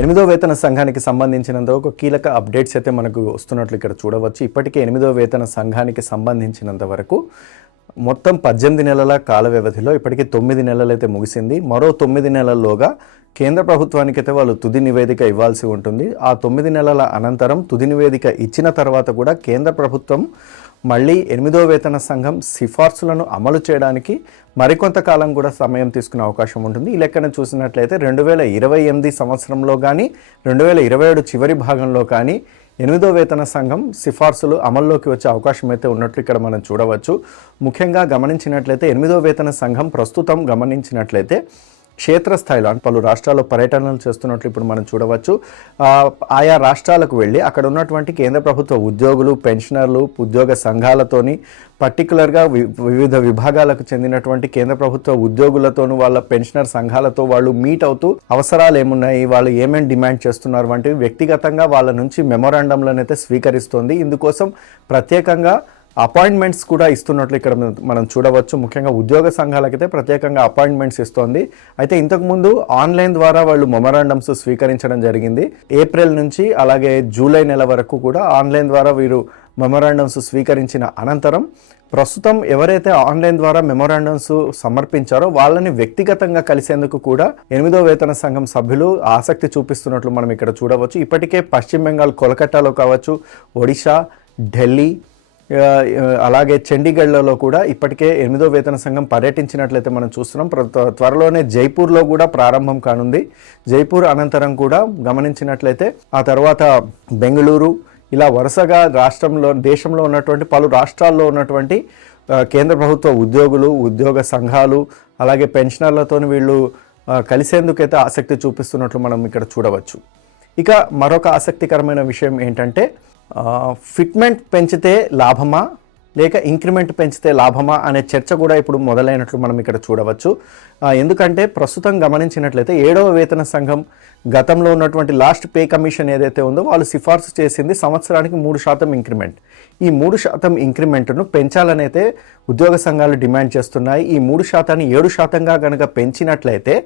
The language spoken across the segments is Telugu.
ఎనిమిదో వేతన సంఘానికి సంబంధించినంత ఒక కీలక అప్డేట్స్ అయితే మనకు వస్తున్నట్లు ఇక్కడ చూడవచ్చు. ఇప్పటికే ఎనిమిదో వేతన సంఘానికి సంబంధించినంత వరకు మొత్తం 18 నెలల కాల వ్యవధిలో ఇప్పటికీ 9 నెలలు అయితే ముగిసింది. మరో 9 నెలల్లోగా కేంద్ర ప్రభుత్వానికి అయితే వాళ్ళు తుది నివేదిక ఇవ్వాల్సి ఉంటుంది. ఆ 9 నెలల అనంతరం తుది నివేదిక ఇచ్చిన తర్వాత కూడా కేంద్ర ప్రభుత్వం మళ్ళీ ఎనిమిదో వేతన సంఘం సిఫార్సులను అమలు చేయడానికి మరికొంతకాలం కూడా సమయం తీసుకునే అవకాశం ఉంటుంది. ఈ లెక్కన చూసినట్లయితే 2028 సంవత్సరంలో కానీ 2027 చివరి భాగంలో కానీ ఎనిమిదో వేతన సంఘం సిఫార్సులు అమల్లోకి వచ్చే అవకాశం అయితే ఉన్నట్లు ఇక్కడ మనం చూడవచ్చు. ముఖ్యంగా గమనించినట్లయితే ఎనిమిదో వేతన సంఘం ప్రస్తుతం గమనించినట్లయితే క్షేత్రస్థాయిలో అంటే పలు రాష్ట్రాల్లో పర్యటనలు చేస్తున్నట్లు ఇప్పుడు మనం చూడవచ్చు. ఆయా రాష్ట్రాలకు వెళ్ళి అక్కడ ఉన్నటువంటి కేంద్ర ప్రభుత్వ ఉద్యోగులు, పెన్షనర్లు, ఉద్యోగ సంఘాలతోని పర్టికులర్గా వివిధ విభాగాలకు చెందినటువంటి కేంద్ర ప్రభుత్వ ఉద్యోగులతోనూ వాళ్ళ పెన్షనర్ సంఘాలతో వాళ్ళు మీట్ అవుతూ అవసరాలు ఏమున్నాయి, వాళ్ళు ఏమేమి డిమాండ్ చేస్తున్నారు వంటివి వ్యక్తిగతంగా వాళ్ళ నుంచి మెమోరాండంలను అయితే స్వీకరిస్తోంది. ఇందుకోసం ప్రత్యేకంగా అపాయింట్మెంట్స్ కూడా ఇస్తున్నట్లు ఇక్కడ మనం చూడవచ్చు. ముఖ్యంగా ఉద్యోగ సంఘాలకైతే ప్రత్యేకంగా అపాయింట్మెంట్స్ ఇస్తోంది. అయితే ఇంతకుముందు ఆన్లైన్ ద్వారా వాళ్ళు మెమోరాండమ్స్ స్వీకరించడం జరిగింది. ఏప్రిల్ నుంచి అలాగే జూలై నెల వరకు కూడా ఆన్లైన్ ద్వారా వీరు మెమోరాండమ్స్ స్వీకరించిన అనంతరం ప్రస్తుతం ఎవరైతే ఆన్లైన్ ద్వారా మెమోరాండమ్స్ సమర్పించారో వాళ్ళని వ్యక్తిగతంగా కలిసేందుకు కూడా ఎనిమిదో వేతన సంఘం సభ్యులు ఆసక్తి చూపిస్తున్నట్లు మనం ఇక్కడ చూడవచ్చు. ఇప్పటికే పశ్చిమ బెంగాల్ కోల్కతాలో కావచ్చు, ఒడిశా, ఢిల్లీ అలాగే చండీగఢ్లలో కూడా ఇప్పటికే ఎనిమిదో వేతన సంఘం పర్యటించినట్లయితే మనం చూస్తున్నాం. త్వరలోనే జైపూర్లో కూడా ప్రారంభం కానుంది. జైపూర్ అనంతరం కూడా గమనించినట్లయితే ఆ తర్వాత బెంగళూరు, ఇలా వరుసగా దేశంలో ఉన్నటువంటి పలు రాష్ట్రాల్లో ఉన్నటువంటి కేంద్ర ప్రభుత్వ ఉద్యోగులు, ఉద్యోగ సంఘాలు అలాగే పెన్షనర్లతో వీళ్ళు కలిసేందుకైతే ఆసక్తి చూపిస్తున్నట్లు మనం ఇక్కడ చూడవచ్చు. ఇక మరొక ఆసక్తికరమైన విషయం ఏంటంటే ఫిట్మెంట్ పెంచితే లాభమా లేక ఇంక్రిమెంట్ పెంచితే లాభమా అనే చర్చ కూడా ఇప్పుడు మొదలైనట్లు మనం ఇక్కడ చూడవచ్చు. ఎందుకంటే ప్రస్తుతం గమనించినట్లయితే 7వ వేతన సంఘం గతంలో ఉన్నటువంటి లాస్ట్ పే కమిషన్ ఏదైతే ఉందో వాళ్ళు సిఫార్సు చేసింది సంవత్సరానికి 3% ఇంక్రిమెంట్. ఈ 3% ఇంక్రిమెంట్ను పెంచాలనైతే ఉద్యోగ సంఘాలు డిమాండ్ చేస్తున్నాయి. ఈ 3%ని 7%గా కనుక పెంచినట్లయితే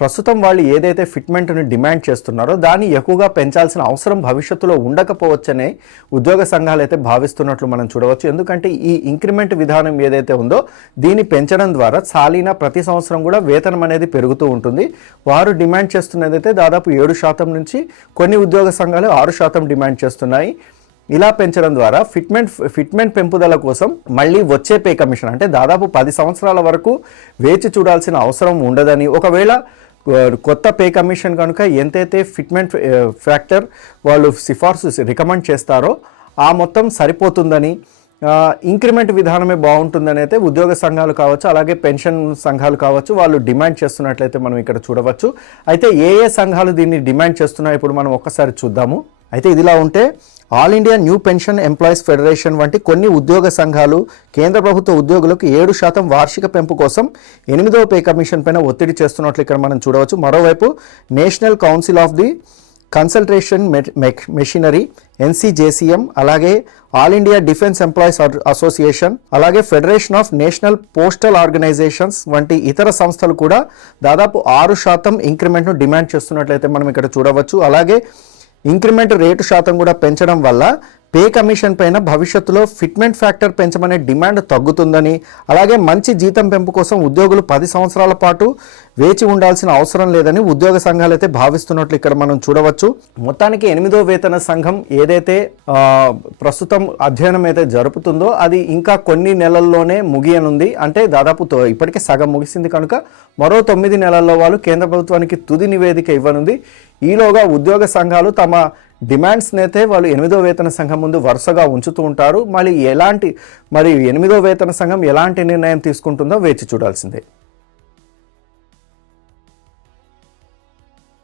ప్రస్తుతం వాళ్ళు ఏదైతే ఫిట్మెంట్ను డిమాండ్ చేస్తున్నారో దాన్ని ఎక్కువగా పెంచాల్సిన అవసరం భవిష్యత్తులో ఉండకపోవచ్చనే ఉద్యోగ సంఘాలు అయితే భావిస్తున్నట్లు మనం చూడవచ్చు. ఎందుకంటే ఈ ఇంక్రిమెంట్ విధానం ఏదైతే ఉందో దీన్ని పెంచడం ద్వారా సాలీనా ప్రతి సంవత్సరం కూడా వేతనం అనేది పెరుగుతూ ఉంటుంది. వారు డిమాండ్ చేస్తున్నదైతే దాదాపు 7% నుంచి కొన్ని ఉద్యోగ సంఘాలు 6% డిమాండ్ చేస్తున్నాయి. ఇలా పెంచడం ద్వారా ఫిట్మెంట్ పెంపుదల కోసం మళ్ళీ వచ్చే పే కమిషన్ అంటే దాదాపు 10 సంవత్సరాల వరకు వేచి చూడాల్సిన అవసరం ఉండదని, ఒకవేళ కొత్త పే కమిషన్ కనుక ఎంతైతే ఫిట్మెంట్ ఫ్యాక్టర్ వాళ్ళు సిఫార్సు రికమెండ్ చేస్తారో ఆ మొత్తం సరిపోతుందని, ఇంక్రిమెంట్ విధానమే బాగుంటుందని అయితే ఉద్యోగ సంఘాలు కావచ్చు అలాగే పెన్షన్ సంఘాలు కావచ్చు వాళ్ళు డిమాండ్ చేస్తున్నట్లయితే మనం ఇక్కడ చూడవచ్చు. అయితే ఏ సంఘాలు దీన్ని డిమాండ్ చేస్తున్నాయో ఇప్పుడు మనం ఒక్కసారి చూద్దాము. అయితే ఇదిలా ఉంటే all India new pension employees federation వంటి కొన్ని ఉద్యోగ సంఘాలు కేంద్ర ప్రభుత్వ ఉద్యోగులకు 7% వార్షిక పెంపు కోసం 8వ పే కమిషన్ పైన ఒత్తిడి చేస్తున్నట్లు ఇక్కడ మనం చూడవచ్చు. మరోవైపు National Council of the Consultation Machinery NCJCM అలాగే All India Defence Employees Association అలాగే Federation of National Postal Organisations వంటి ఇతర సంస్థలు కూడా దాదాపు 6% ఇంక్రిమెంట్ను డిమాండ్ చేస్తున్నట్లయితే మనం ఇక్కడ చూడవచ్చు. అలాగే ఇంక్రిమెంట్ రేటు శాతం కూడా పెంచడం వల్ల పే కమిషన్ పైన భవిష్యత్తులో ఫిట్మెంట్ ఫ్యాక్టర్ పెంచమనే డిమాండ్ తగ్గుతుందని, అలాగే మంచి జీతం పెంపు కోసం ఉద్యోగులు 10 సంవత్సరాల పాటు వేచి ఉండాల్సిన అవసరం లేదని ఉద్యోగ సంఘాలు అయితే భావిస్తున్నట్లు ఇక్కడ మనం చూడవచ్చు. మొత్తానికి 8వ వేతన సంఘం ఏదైతే ప్రస్తుతం అధ్యయనం అయితే జరుపుతుందో అది ఇంకా కొన్ని నెలల్లోనే ముగియనుంది. అంటే దాదాపు ఇప్పటికే సగం ముగిసింది కనుక మరో 9 నెలల్లో వాళ్ళు కేంద్ర ప్రభుత్వానికి తుది నివేదిక ఇవ్వనుంది. ఈలోగా ఉద్యోగ సంఘాలు తమ డిమాండ్స్ని అయితే వాళ్ళు 8వ వేతన సంఘం ముందు వరుసగా ఉంచుతూ ఉంటారు. మరి 8వ వేతన సంఘం ఎలాంటి నిర్ణయం తీసుకుంటుందో వేచి చూడాల్సిందే.